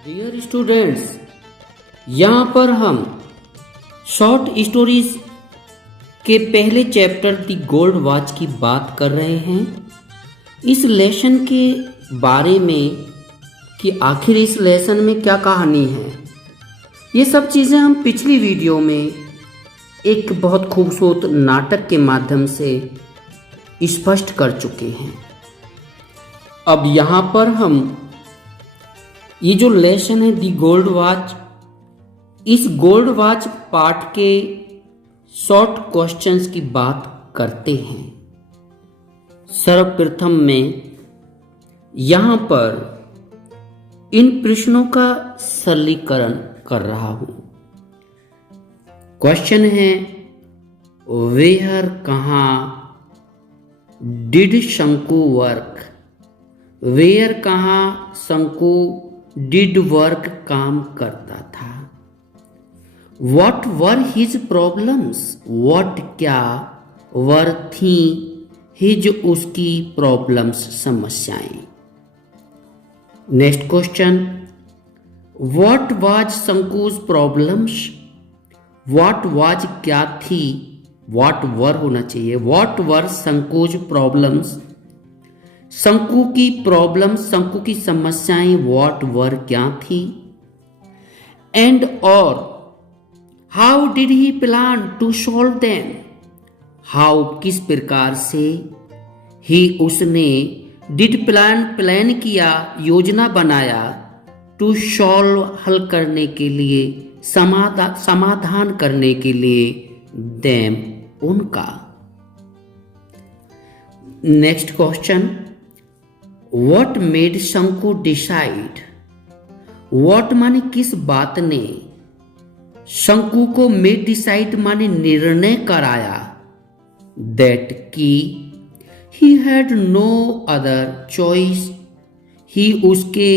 Dear students, यहाँ पर हम शॉर्ट स्टोरीज के पहले चैप्टर दी गोल्ड वॉच की बात कर रहे हैं। इस लेसन के बारे में कि आखिर इस लेसन में क्या कहानी है, ये सब चीज़ें हम पिछली वीडियो में एक बहुत खूबसूरत नाटक के माध्यम से स्पष्ट कर चुके हैं। अब यहाँ पर हम ये जो लेसन है दी गोल्ड वॉच, इस गोल्ड वॉच पार्ट के शॉर्ट क्वेश्चंस की बात करते हैं। सर्वप्रथम में यहाँ पर इन प्रश्नों का सरलीकरण कर रहा हूँ। क्वेश्चन है, वेयर कहाँ डिड शंकु वर्क, वेयर कहाँ शंकु डिड वर्क काम करता था। What were his problems, what क्या वर थी हिज उसकी प्रॉब्लम्स समस्याएं। Next question, what was Shanku's problems, what was क्या थी, वॉट वर होना चाहिए, वॉट वर शंकुज प्रॉब्लम्स, शंकु की प्रॉब्लम, शंकु की समस्याएं वॉट वर क्या थी। एंड और how did he plan to solve them, how किस प्रकार से, ही उसने, डिड प्लान किया, योजना बनाया, टू सॉल्व हल करने के लिए, समाधान करने के लिए, देम उनका। नेक्स्ट क्वेश्चन, What made शंकु डिसाइड, What माने किस बात ने शंकु को मेड डिसाइड माने निर्णय कराया, दैट की he had no other choice, he उसके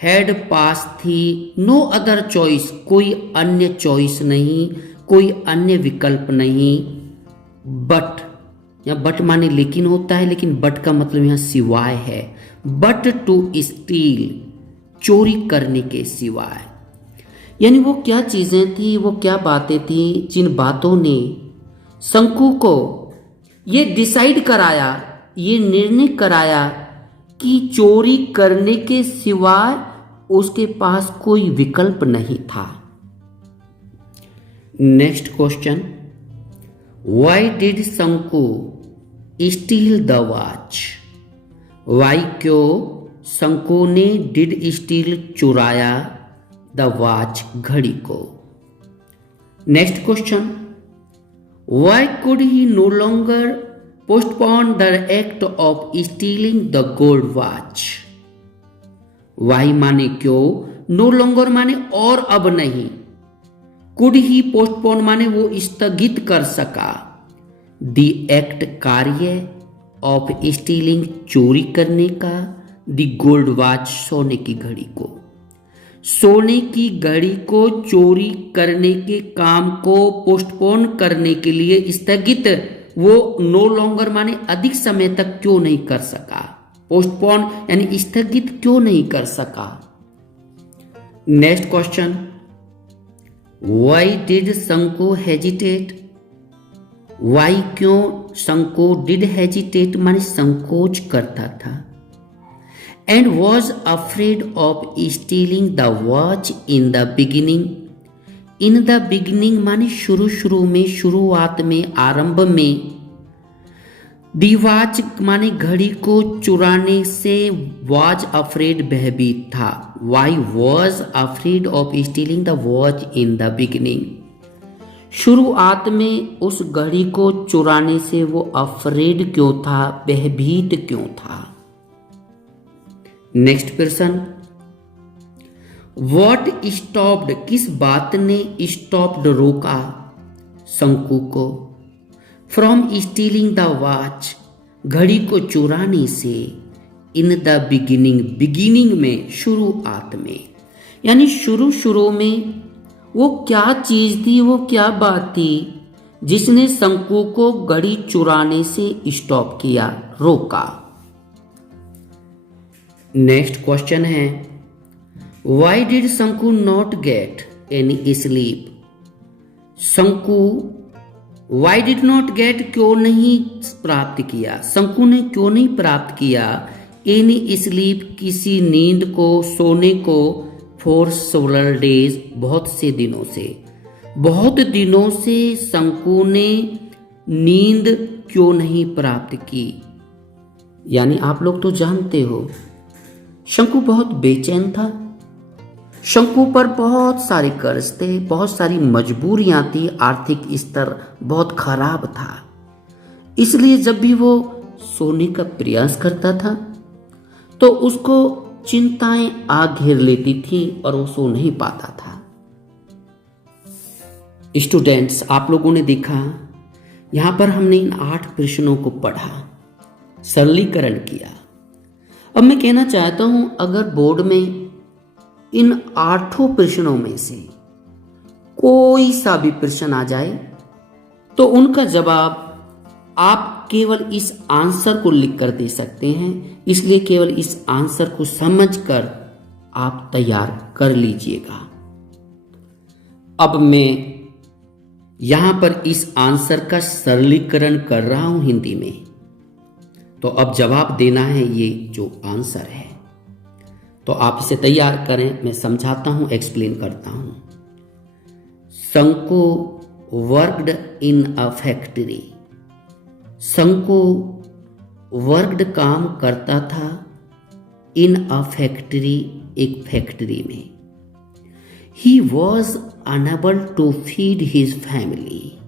हैड पास थी, नो अदर चॉइस कोई अन्य चॉइस नहीं, कोई अन्य विकल्प नहीं, बट यहाँ बट माने लेकिन होता है, लेकिन बट का मतलब यहाँ सिवाय है, बट टू स्टील चोरी करने के सिवाय। यानी वो क्या चीजें थी, वो क्या बातें थी जिन बातों ने शंकु को ये डिसाइड कराया, ये निर्णय कराया कि चोरी करने के सिवाय उसके पास कोई विकल्प नहीं था। Next question, why did Shanku steal the watch, why क्यों शंकु ने डिड स्टील चुराया द वॉच घड़ी को। Next question, why could he no longer postpone the act of stealing the gold watch, why माने क्यों, नो लॉन्गर माने और अब नहीं, कुड ही पोस्टपोन माने वो स्थगित कर सका, द एक्ट कार्य ऑफ स्टीलिंग चोरी करने का, द गोल्ड वॉच सोने की घड़ी को, सोने की घड़ी को चोरी करने के काम को पोस्टपोन करने के लिए स्थगित, वो नो लॉन्गर माने अधिक समय तक क्यों नहीं कर सका, पोस्टपोन यानी स्थगित क्यों नहीं कर सका। नेक्स्ट क्वेश्चन, वाई डिड शंकु हेजिटेट, वाई क्यों शंकु डिड हेजिटेट माने संकोच करता था, and was afraid of stealing the watch in the beginning, in the beginning माने शुरू में, शुरुआत में, आरंभ में, दी वॉच माने घड़ी को चुराने से, वॉज अफ्रेड भयभीत था, why was afraid of stealing the watch in the beginning, शुरुआत में उस घड़ी को चुराने से वो अफ्रेड क्यों था, भयभीत क्यों था। नेक्स्ट प्रश्न, व्हाट स्टॉप्ड किस बात ने स्टॉप्ड रोका शंकु को, फ्रॉम स्टीलिंग द वॉच घड़ी को चुराने से, इन द बिगिनिंग बिगिनिंग में शुरुआत में, यानी शुरू में वो क्या चीज थी, वो क्या बात थी जिसने शंकु को घड़ी चुराने से स्टॉप किया, रोका। नेक्स्ट क्वेश्चन है, वाई डिड शंकु नॉट गेट एनी स्लीप? शंकु वाई डिड नॉट गेट क्यों नहीं प्राप्त किया, शंकु ने क्यों नहीं प्राप्त किया एनी स्लीप किसी नींद को, सोने को, फॉर सेवरल डेज बहुत से दिनों से। बहुत दिनों से शंकु ने नींद क्यों नहीं प्राप्त की? यानी आप लोग तो जानते हो शंकु बहुत बेचैन था, शंकु पर बहुत सारे कर्ज थे, बहुत सारी मजबूरियां थी, आर्थिक स्तर बहुत खराब था। इसलिए जब भी वो सोने का प्रयास करता था तो उसको चिंताएं आ घेर लेती थी और वो सो नहीं पाता था। स्टूडेंट्स, आप लोगों ने देखा यहां पर हमने इन 8 प्रश्नों को पढ़ा, सरलीकरण किया। अब मैं कहना चाहता हूं अगर बोर्ड में इन 8 प्रश्नों में से कोई सा भी प्रश्न आ जाए तो उनका जवाब आप केवल इस आंसर को लिखकर दे सकते हैं, इसलिए केवल इस आंसर को समझकर आप तैयार कर लीजिएगा। अब मैं यहां पर इस आंसर का सरलीकरण कर रहा हूं हिंदी में, तो अब जवाब देना है ये जो आंसर है, तो आप इसे तैयार करें। मैं समझाता हूं, एक्सप्लेन करता हूं। Shanku worked in a factory. Shanku worked काम करता था इन अ फैक्ट्री, एक फैक्ट्री में। He was unable to feed his family.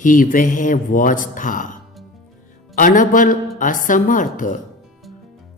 He वह वॉज था, अनेबल असमर्थ,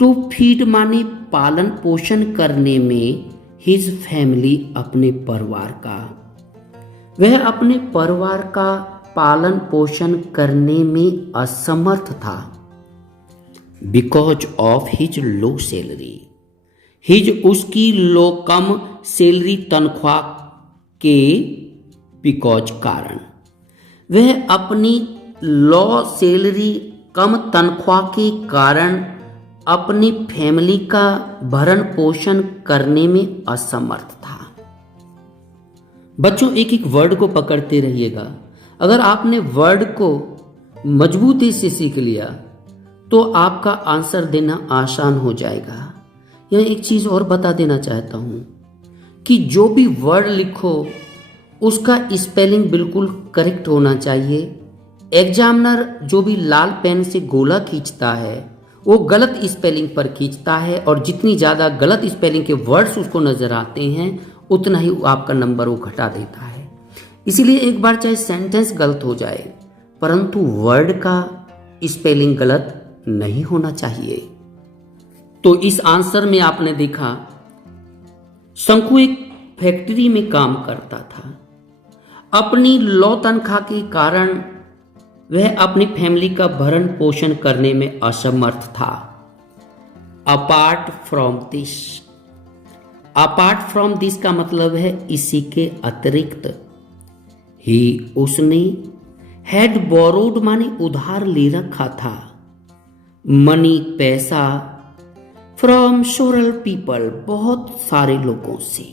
टू फीड माने पालन पोषण करने में, हिज फैमिली अपने परिवार का, वह अपने परिवार का पालन पोषण करने में असमर्थ था। Because of his low salary, his उसकी लो कम सैलरी तनख्वाह के, बिकॉज कारण, वह अपनी लो सैलरी कम तनख्वाह के कारण अपनी फैमिली का भरण पोषण करने में असमर्थ था। बच्चों एक एक वर्ड को पकड़ते रहिएगा। अगर आपने वर्ड को मजबूती से सीख लिया तो आपका आंसर देना आसान हो जाएगा। यह एक चीज और बता देना चाहता हूं कि जो भी वर्ड लिखो उसका स्पेलिंग बिल्कुल करेक्ट होना चाहिए। एग्जामिनर जो भी लाल पेन से गोला खींचता है वो गलत स्पेलिंग पर खींचता है, और जितनी ज़्यादा गलत स्पेलिंग के वर्ड्स उसको नज़र आते हैं उतना ही आपका नंबर वो घटा देता है। इसीलिए एक बार चाहे सेंटेंस गलत हो जाए परंतु वर्ड का स्पेलिंग गलत नहीं होना चाहिए। तो इस आंसर में आपने देखा शंकु एक फैक्ट्री में काम करता था। अपनी लो तनख्वाह के कारण वह अपनी फैमिली का भरण पोषण करने में असमर्थ था। अपार्ट फ्रॉम दिस का मतलब है इसी के अतिरिक्त। ही उसने, हैड बोरोड माने उधार ले रखा था, मनी पैसा, फ्रॉम सेवरल पीपल बहुत सारे लोगों से।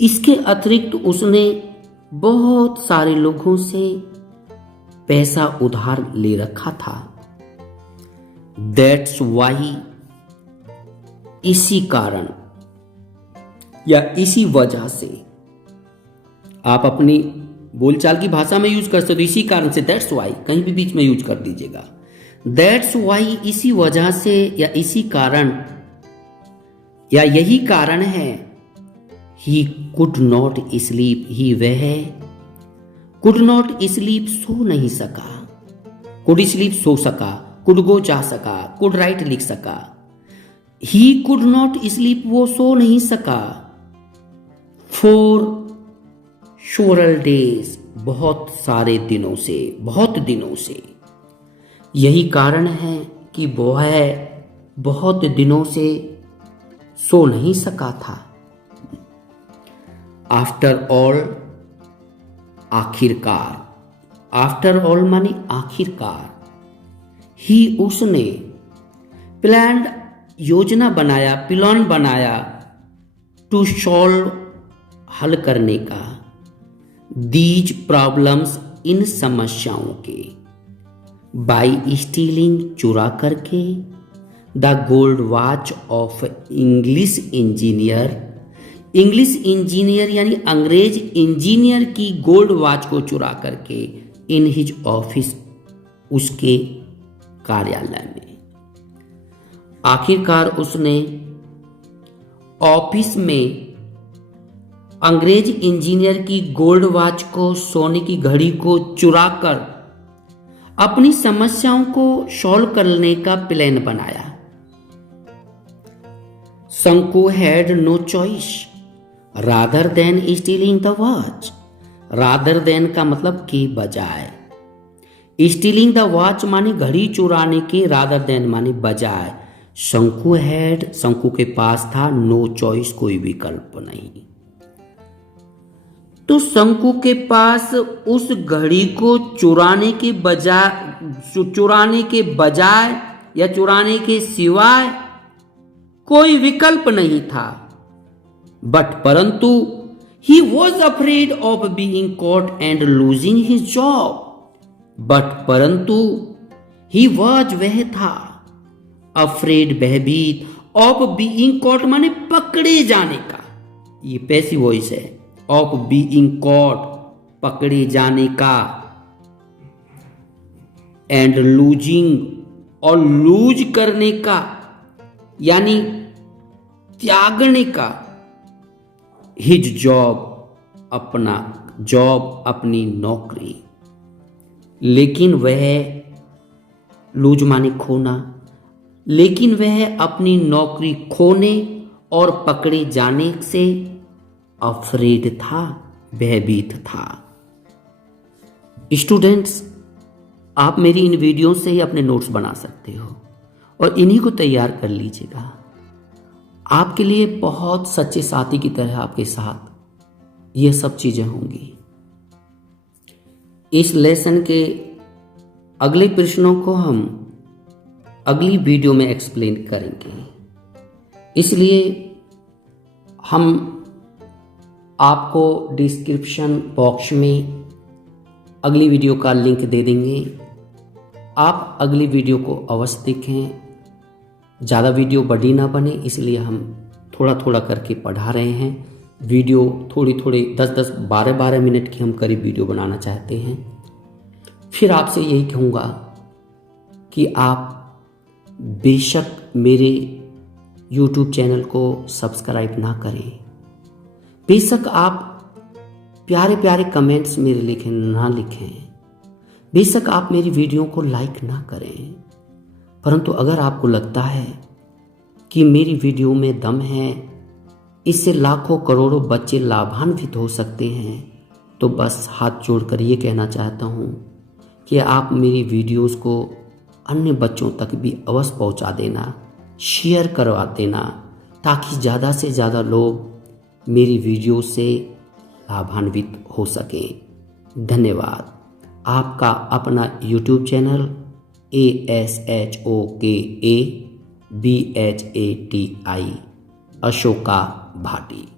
इसके अतिरिक्त उसने बहुत सारे लोगों से पैसा उधार ले रखा था। दैट्स वाई, इसी कारण या इसी वजह से, आप अपनी बोलचाल की भाषा में यूज कर सकते हो। इसी कारण से, दैट्स वाई कहीं भी बीच में यूज कर दीजिएगा। दैट्स वाई इसी वजह से या इसी कारण या यही कारण है। ही कुड नॉट स्लीप, ही वह कुड नॉट स्लीप सो नहीं सका। कुड स्लीप सो सका, कुड गो जा सका, कुड राइट लिख सका। ही कुड नॉट स्लीप वो सो नहीं सका। फॉर सेवरल डेज बहुत सारे दिनों से, बहुत दिनों से। यही कारण है कि वह बहुत दिनों से सो नहीं सका था। आफ्टर ऑल, आखिरकार। आफ्टर ऑल माने आखिरकार। ही उसने, प्लान योजना बनाया, प्लान बनाया, टू सॉल्व, हल करने का, दीज प्रॉब्लम्स, इन समस्याओं के, बाई स्टीलिंग, चुरा करके, the gold watch of English engineer, English engineer यानी अंग्रेज इंजीनियर की गोल्ड वॉच को चुरा करके, इन हिज ऑफिस, उसके कार्यालय में। आखिरकार उसने ऑफिस में अंग्रेज इंजीनियर की गोल्ड वॉच को, सोने की घड़ी को चुराकर अपनी समस्याओं को सॉल्व करने का प्लान बनाया। Shanku had no choice rather than stealing the watch. Rather than का मतलब के बजाय, स्टीलिंग द वॉच माने घड़ी चुराने के, रादर देन माने बजाय। शंकु हैड, शंकु के पास था, नो चॉइस, कोई विकल्प नहीं। तो शंकु के पास उस घड़ी को चुराने के बजाय या चुराने के सिवाय कोई विकल्प नहीं था। बट परंतु he was afraid of being caught and losing his job. But परंतु ही वॉज, वह था, अफ्रेड, भयभीत, ऑफ बीइंग कॉट माने पकड़े जाने का, ये पैसिव वॉइस है, ऑफ बीइंग कॉट, पकड़े जाने का, एंड लूजिंग, और लूज करने का यानी त्यागने का, हिज जॉब, अपना जॉब, अपनी नौकरी। लेकिन वह, लूज माने खोना, लेकिन वह अपनी नौकरी खोने और पकड़े जाने से अफ्रेड था, भयभीत था। स्टूडेंट्स, आप मेरी इन वीडियो से ही अपने नोट्स बना सकते हो और इन्हीं को तैयार कर लीजिएगा। आपके लिए बहुत सच्चे साथी की तरह आपके साथ ये सब चीजें होंगी। इस लेसन के अगले प्रश्नों को हम अगली वीडियो में एक्सप्लेन करेंगे, इसलिए हम आपको डिस्क्रिप्शन बॉक्स में अगली वीडियो का लिंक दे देंगे। आप अगली वीडियो को अवश्य देखें। ज़्यादा वीडियो बड़ी ना बने, इसलिए हम थोड़ा थोड़ा करके पढ़ा रहे हैं। वीडियो थोड़ी 10-10, 12-12 मिनट की हम करीब वीडियो बनाना चाहते हैं। फिर आपसे यही कहूँगा कि आप बेशक मेरे YouTube चैनल को सब्सक्राइब ना करें, बेशक आप प्यारे प्यारे कमेंट्स मेरे ना लिखें, बेशक आप मेरी वीडियो को लाइक ना करें, परंतु अगर आपको लगता है कि मेरी वीडियो में दम है, इससे लाखों करोड़ों बच्चे लाभान्वित हो सकते हैं, तो बस हाथ जोड़कर ये कहना चाहता हूँ कि आप मेरी वीडियोस को अन्य बच्चों तक भी अवश्य पहुँचा देना, शेयर करवा देना, ताकि ज़्यादा से ज़्यादा लोग मेरी वीडियो से लाभान्वित हो सकें। धन्यवाद। आपका अपना YouTube channel ASHOKABHATI, Ashoka Bhati.